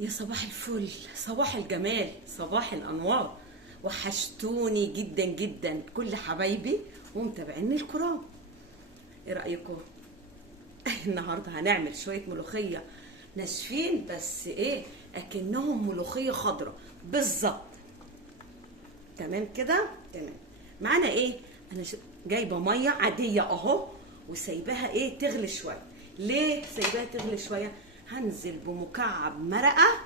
يا صباح الفل، صباح الجمال، صباح الانوار. وحشتوني جدا جدا كل حبايبي ومتابعيني الكرام. ايه رايكم؟ النهارده هنعمل شويه ملوخيه ناشفين، بس ايه اكنهم ملوخيه خضراء بالظبط. تمام كده، تمام. معانا ايه؟ انا جايبه ميه عاديه اهو، وسايباها ايه تغلي شويه. ليه سايباها تغلي شويه؟ هنزل بمكعب مرقه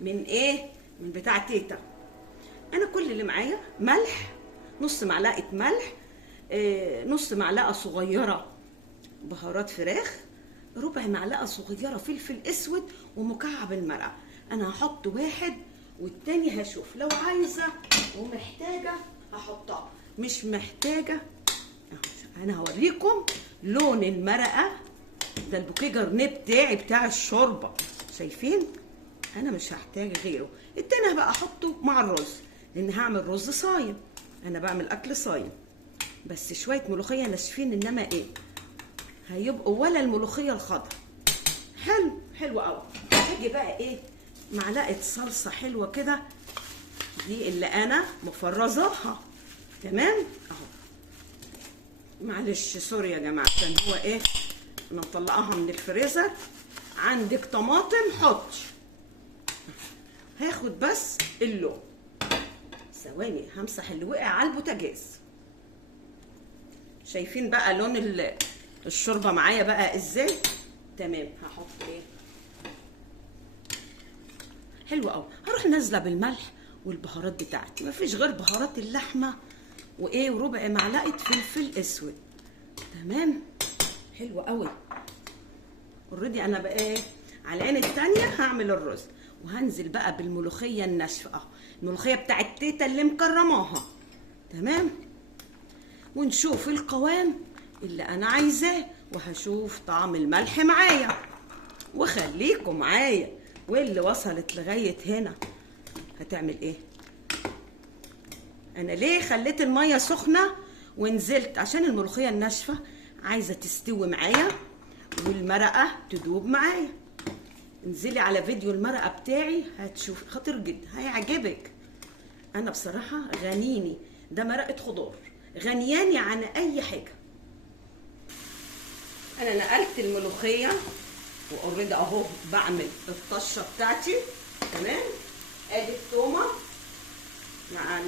من ايه، من بتاع تيتا. انا كل اللي معايا ملح، نص معلقه ملح، نص معلقه صغيره بهارات فراخ، ربع معلقه صغيره فلفل اسود، ومكعب المرقه. انا هحط واحد والتاني هشوف، لو عايزه ومحتاجه هحطها، مش محتاجه انا هوريكم لون المرقه. ده البوكيه جرنيه بتاعي بتاع الشوربه، شايفين؟ انا مش هحتاج غيره. التاني بقى احطه مع الرز، لان هعمل رز صايم، انا بعمل اكل صايم. بس شويه ملوخيه ناشفين، انما ايه هيبقوا ولا الملوخيه الخضراء. حلو حلو قوي. هاجي بقى ايه، معلقه صلصه حلوه كده، دي اللي انا مفرزاها. تمام اهو. معلش سوري يا جماعه، عشان هو ايه انا مطلعاها من الفريزر. عندك طماطم حط. هاخد بس اللون، ثواني همسح اللي وقع على البوتاجاز. شايفين بقى لون الشوربه معايا بقى ازاي؟ تمام. هحط ايه حلو قوي، هروح نازله بالملح والبهارات بتاعتي، مفيش غير بهارات اللحمه وايه، وربع معلقه فلفل اسود. تمام حلو قوي. اوريدي انا بقى ايه على العين التانيه هعمل الرز، وهنزل بقى بالملوخيه الناشفه اهو، الملوخيه بتاعت تيتا اللي مكرماها. تمام. ونشوف القوام اللي انا عايزاه، وهشوف طعم الملح معايا، وخليكم معايا. واللي وصلت لغايه هنا هتعمل ايه؟ انا ليه خليت الميه سخنه ونزلت؟ عشان الملوخيه الناشفه عايزه تستوي معايا والمرقه تدوب معايا. انزلي على فيديو المرقه بتاعي هتشوف، خطير جدا هيعجبك. انا بصراحه غنيني، ده مرقه خضار غنياني عن اي حاجه. انا نقلت الملوخيه واوريدي اهو بعمل الطشه بتاعتي. تمام. ادي التومه مع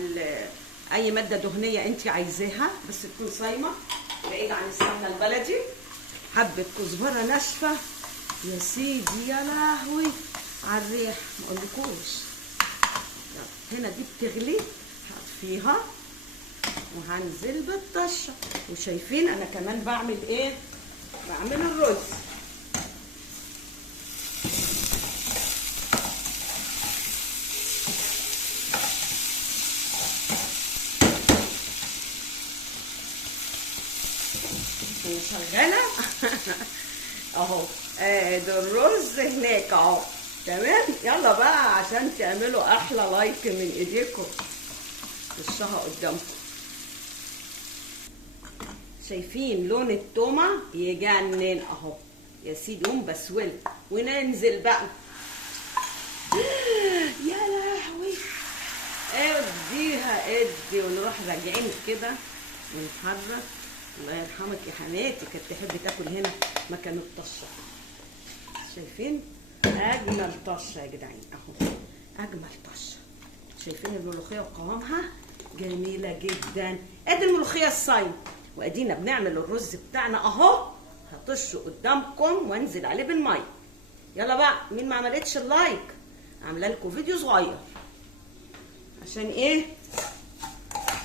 اي ماده دهنيه انت عايزاها، بس تكون صايمه بعيد عن السمنه البلدي. حبه كزبره ناشفه يا سيدي، يا لهوي على الريح ما اقولكوش. هنا دي بتغلي هطفيها وهنزل بالطشه. وشايفين انا كمان بعمل ايه؟ بعمل الرز. انا شغاله اهو. ادي الرز هناك اهو. تمام. يلا بقى عشان تعملوا احلى لايك من ايديكم، وشها قدامكم. شايفين لون التومه يجنن اهو يا سيدي، قوم بسول وننزل بقى. يا لهوي، اديها ادي، ونروح راجعين كده ونحرك. الله يرحمك يا حماتي، كانت تحب تاكل هنا مكان الطشه. شايفين اجمل طشه يا جدعان اهو، اجمل طشه. شايفين الملوخيه وقوامها جميله جدا. ادي الملوخيه الصايم، وادينا بنعمل الرز بتاعنا اهو. هطشه قدامكم وانزل عليه بالميه. يلا بقى، مين ما عملتش اللايك عامله لكم فيديو صغير عشان ايه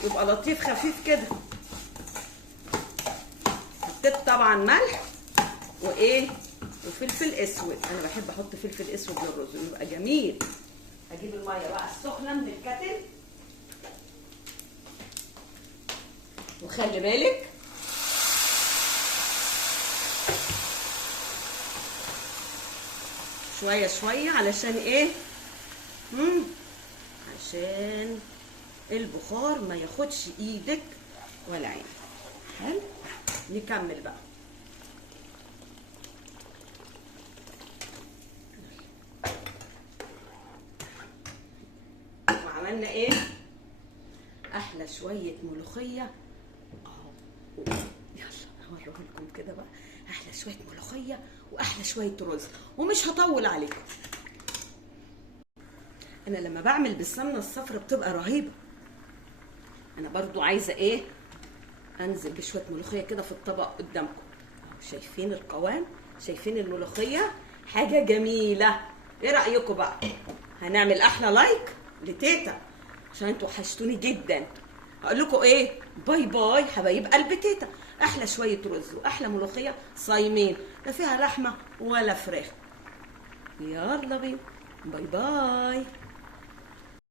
يبقى لطيف خفيف كده. حطيت طبعا ملح وايه وفلفل اسود، انا بحب احط فلفل اسود للرز يبقى جميل. اجيب الميه بقى السخنه من الكتل، وخلي بالك شويه شويه علشان ايه، عشان البخار ما ياخدش ايدك ولا عينك. حلو. نكمل بقى. عملنا ايه؟ احلى شويه ملوخيه اهو. يلا هوريه لكم كده بقى، احلى شويه ملوخيه واحلى شويه رز، ومش هطول عليكم. انا لما بعمل بالسمنه الصفرا بتبقى رهيبه. انا برضو عايزه ايه؟ انزل بشويه ملوخيه كده في الطبق قدامكم اهو. شايفين القوام؟ شايفين الملوخيه؟ حاجه جميله. ايه رايكم بقى؟ هنعمل احلى لايك لتيتا عشان انتوا وحشتوني جدا. هقول لكم ايه؟ باي باي حبايب قلب تيتا. احلى شويه رز واحلى ملوخيه صايمين، لا فيها لحمه ولا فراخ. يلا بينا، باي باي.